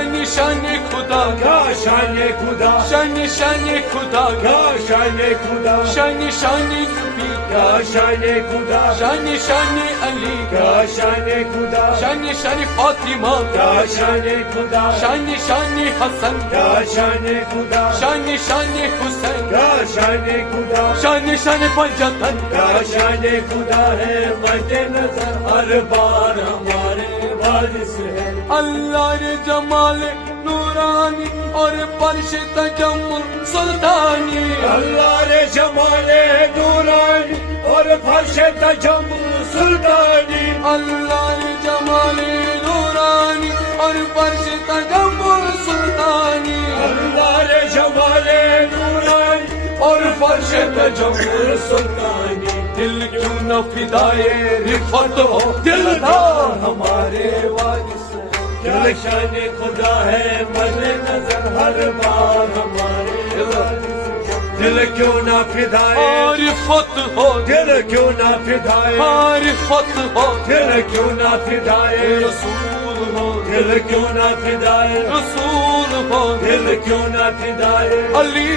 شان شان خدا کیا شان خدا شان شان خدا کیا شان خدا شان شان نبی کیا شان خدا شان شان علی کیا شان خدا شان شان فاطمہ کیا شان خدا شان شان حسن کیا شان خدا شان شان حسین کیا شان خدا شان شان پنجتن کیا شان خدا ہے مد نظر ہر بار ہمارے وارث ہے اللہ رے جمال نورانی اور فرش تجمل سلطانی اللہ رے جمال نورانی اور فرش تجمل سلطانی اللہ رے جمال نورانی اور فرش تجمل سلطانی اللہ رے جمال نورانی اور فرش تجمل سلطانی دل کیوں نہ فدائے رفت ہو دلدار ہمارے وارث ہیں کیا شان خدا ہے مد نظر ہر بار ہمارے وارث ہے دل کیوں نہ فدائے عارفت ہو دل کیوں نہ فدائے عارفت ہو دل کیوں نہ فدائے رسول ہو دل کیوں نہ فدائے رسول ہو دل کیوں نہ فدائے علی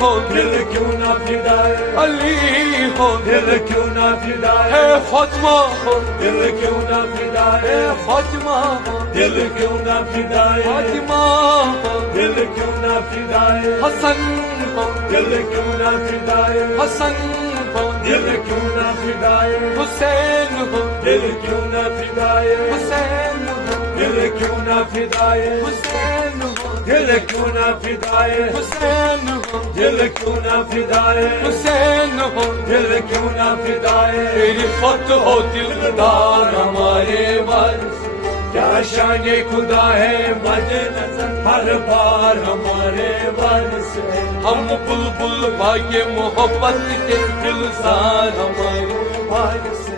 ہو دل کیوں نہ فدائے علی ہو دل کیوں نہ فدائے اے فاطمہ ہو دل کیوں نہ فدائے اے فاطمہ ہو دل کیوں نہ فدائے فاطمہ ہو دل کیوں نہ فدائے حسن ہو دل کیوں نہ فدائے حسن ہو دل کیوں نہ فدائے حسین ہو دل کیوں نہ فدائے حسین ہو دل کیوں نہ فدائے حسین ہو دل کیوں نہ فدائے حسین ہو دل کیوں نہ فدائے حسین ہو دل کیوں نہ فدائے تیری فتح ہو دلدار ہمارے وارث کیا شان خدا ہے مد نظر ہر بار ہمارے وارث ہے ہم بلبل باغ محبت کے گلزار ہمارے وارث ہیں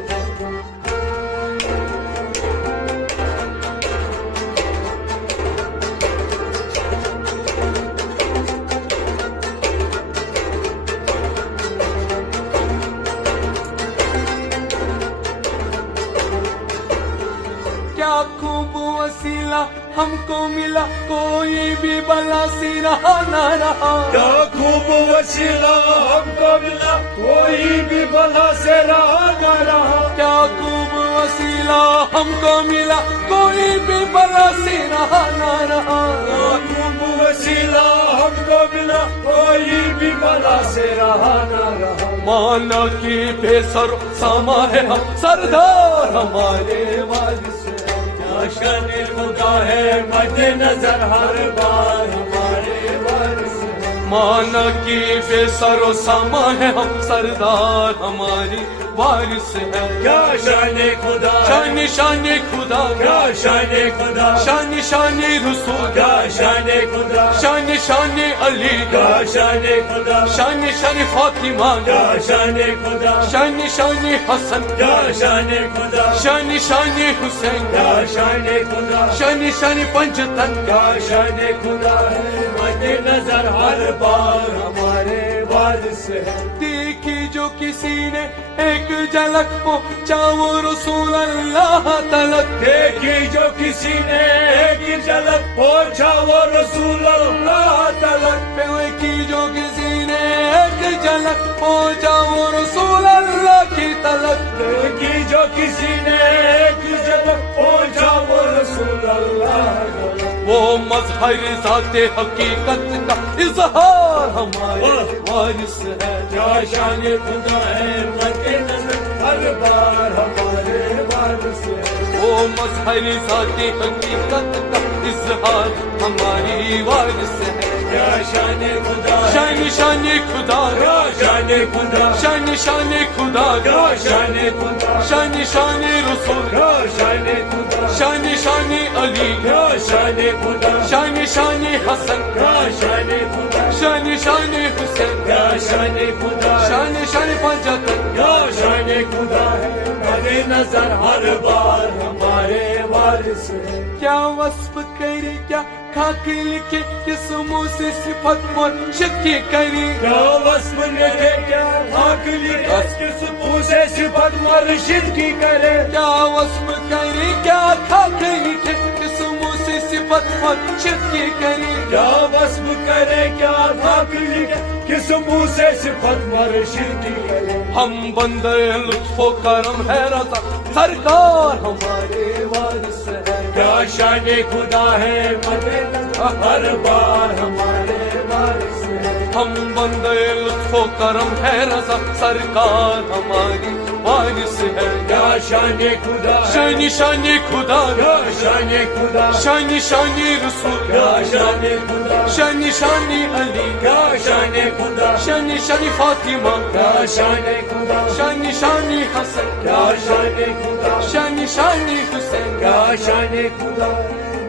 کیا خوب وسیلہ ہم کو ملا کوئی بھی بلا سے رہا نہ رہا کیا خوب وسیلہ ہم کو ملا کوئی بھی بلا سے رہا نہ رہا کیا خوب وسیلہ ہم کو ملا کوئی بھی بلا سے رہا نہ رہا کیا خوب وسیلہ ہم کو ملا کوئی بھی بلا سے رہا نہ رہا مانا کی بے سر ساما ہے ہم سردار ہمارے وارث ہیں کیا شان خدا ہے مد نظر ہر بار ہمارے وارث ہے مانا کی بے سر و ساما ہے ہم سردار ہماری وارث ہے کیا شان خدا شان شان خدا کیا شان خدا شان شان رسول کیا شان خدا شان شان علی کیا شان خدا شان شان فاطمہ کیا شان خدا شان شان حسن کیا شان خدا شان شان حسین کیا شان خدا شان شان پنجتن کیا شان خدا ہے مد نظر ہر بار ہمارے وارث ہے دیکھی جو کسی نے ایک جھلک پہنچا وہ رسول اللہ تلک دیکھی جو کسی نے ایک جھلک پہنچا وہ رسول اللہ تلک دیکھی جو کسی نے ایک جھلک پہنچا وہ رسول اللہ کی تلک دیکھی جو کسی نے ایک جھلک پہنچا وہ رسول اللہ تلک وہ مظہر ذات حقیقت کا اظہار ہمارے وارث ہے کیا شان خدا ہے مد نظر ہر بار ہمارے وارث ہے وہ مظہر ذات حقیقت کا اظہار ہماری وارث ہے کیا شان خدا شان شان خدا کیا شان خدا شان شان خدا کیا شان خدا شان شان رسول کیا شان خدا شان شان علی کیا شان خدا شان شان حسن کیا شان خدا شان شان حسین کیا شان خدا شان شان پنجتن کیا شان خدا ہے مد نظر ہر بار ہمارے وارث ہے کیا وصف کرے کیا خاک لکھے کس منہ سے صفت مرشد کی کری کیا وصف لکھے کیا خاک لکھے کس منہ سے صفت مرشد کی کرے کیا وصف کرے کیا خاک لکھے کس منہ سے صفت محبت فرشت کی کرے کیا وصف کرے کیا خاک لکھے کس منہ سے صفت مرشد کی کرے ہم بندے لطف و کرم ہے رضا سرکار ہمارے وارث ہے کیا شان خدا ہے مدد ہر بار ہمارے وارث ہے ہم بندے لطف و کرم ہے رضا سرکار ہماری وارث ہے کیا شان خدا ہے شانی شانی خدا کیا شان خدا شانی شانی رسول کیا شان خدا شانی شانی علی کیا شان خدا شانی شانی فاطمہ کیا شان خدا شانی شانی حسن کیا شان خدا شانی شانی حسین کیا شان خدا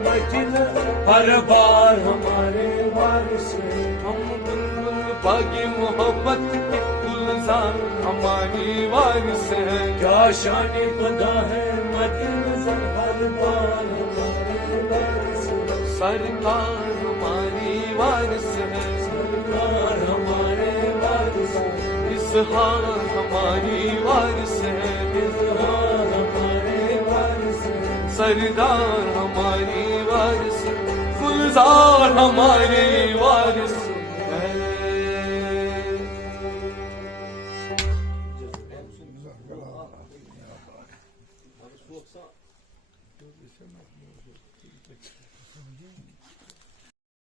مجد ہر بار ہمارے وارث ہے ہم بلبل باغی محبت کے گلزار ہماری وارث ہے کیا شان خدا ہے مجد ہر بار ہمارے وارث ہے سرکار ہماری وارث ہے سرکار ہمارے وارث ہے اظہار ہماری وارث ہے اظہار ہمارے وارث ہے سردار ہماری وارث گلزار ہماری وارث